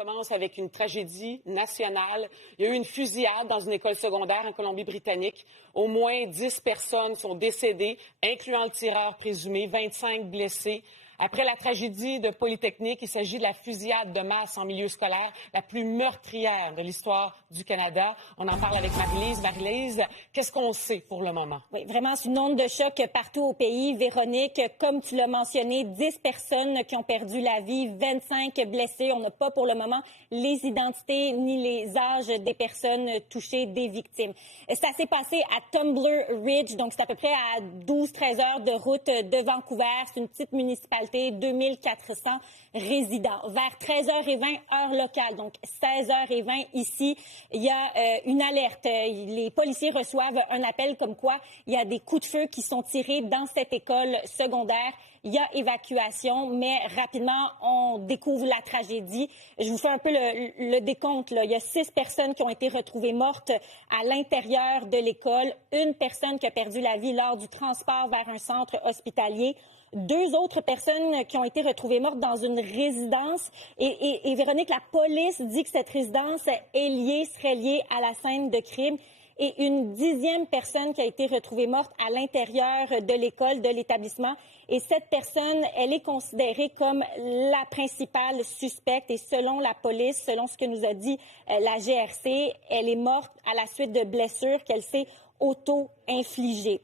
commence avec une tragédie nationale. Il y a eu une fusillade dans une école secondaire en Colombie-Britannique. Au moins 10 personnes sont décédées, incluant le tireur présumé, 25 blessés. Après la tragédie de Polytechnique, il s'agit de la fusillade de masse en milieu scolaire, la plus meurtrière de l'histoire du Canada. On en parle avec Marie-Lise. Marie-Lise, qu'est-ce qu'on sait pour le moment? Oui, vraiment, c'est une onde de choc partout au pays. Véronique, comme tu l'as mentionné, 10 personnes qui ont perdu la vie, 25 blessés. On n'a pas pour le moment les identités ni les âges des personnes touchées, des victimes. Ça s'est passé à Tumbler Ridge, donc c'est à peu près à 12-13 heures de route de Vancouver. C'est une petite municipalité. 2400 résidents. Vers 13h20, heure locale, donc 16h20 ici, il y a une alerte. Les policiers reçoivent un appel comme quoi il y a des coups de feu qui sont tirés dans cette école secondaire. Il y a évacuation, mais rapidement, on découvre la tragédie. Je vous fais un peu le décompte, là. Il y a 6 personnes qui ont été retrouvées mortes à l'intérieur de l'école, une personne qui a perdu la vie lors du transport vers un centre hospitalier. 2 autres personnes qui ont été retrouvées mortes dans une résidence. Et Véronique, la police dit que cette résidence serait liée à la scène de crime. Et une 10e personne qui a été retrouvée morte à l'intérieur de l'école, de l'établissement. Et cette personne, elle est considérée comme la principale suspecte. Et selon la police, selon ce que nous a dit la GRC, elle est morte à la suite de blessures qu'elle s'est auto-infligées.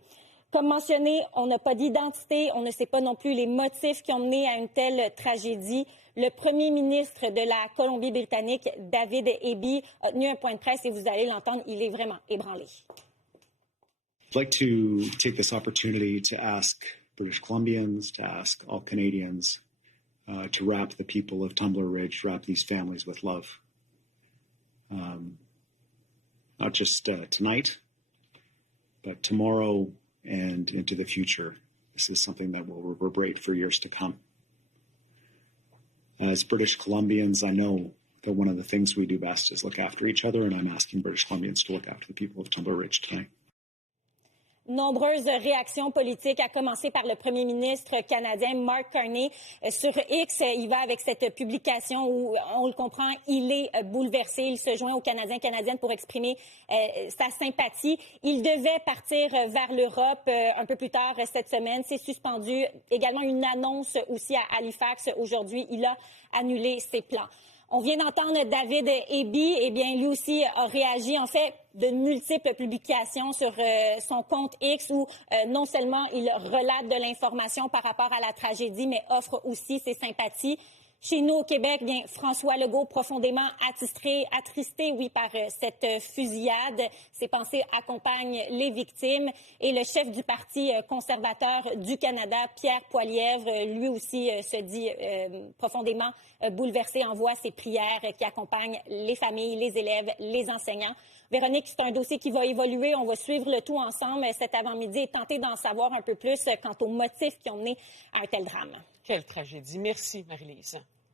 Comme mentionné, on n'a pas d'identité, on ne sait pas non plus les motifs qui ont mené à une telle tragédie. Le premier ministre de la Colombie-Britannique, David Eby, a tenu un point de presse et vous allez l'entendre, il est vraiment ébranlé. I'd like to take this opportunity to ask British Columbians, to ask all Canadians, to wrap the people of Tumbler Ridge, wrap these families with love. Not just tonight, but tomorrow and into the future. This is something that will reverberate for years to come. As British Columbians, I know that one of the things we do best is look after each other, and I'm asking British Columbians to look after the people of Tumbler Ridge tonight. Nombreuses réactions politiques, à commencer par le premier ministre canadien Mark Carney. Sur X, il va avec cette publication où, on le comprend, il est bouleversé. Il se joint aux Canadiens, Canadiennes pour exprimer sa sympathie. Il devait partir vers l'Europe un peu plus tard cette semaine. C'est suspendu. Également une annonce aussi à Halifax aujourd'hui. Il a annulé ses plans. On vient d'entendre David Eby. Eh bien, lui aussi a réagi, en fait, de multiples publications sur son compte X où non seulement il relate de l'information par rapport à la tragédie, mais offre aussi ses sympathies. Chez nous, au Québec, bien, François Legault, profondément attristé, par cette fusillade. Ses pensées accompagnent les victimes. Et le chef du Parti conservateur du Canada, Pierre Poilievre, lui aussi se dit profondément bouleversé, envoie ses prières qui accompagnent les familles, les élèves, les enseignants. Véronique, c'est un dossier qui va évoluer. On va suivre le tout ensemble cet avant-midi et tenter d'en savoir un peu plus quant aux motifs qui ont mené à un tel drame. Quelle tragédie. Merci, Marie-Lise.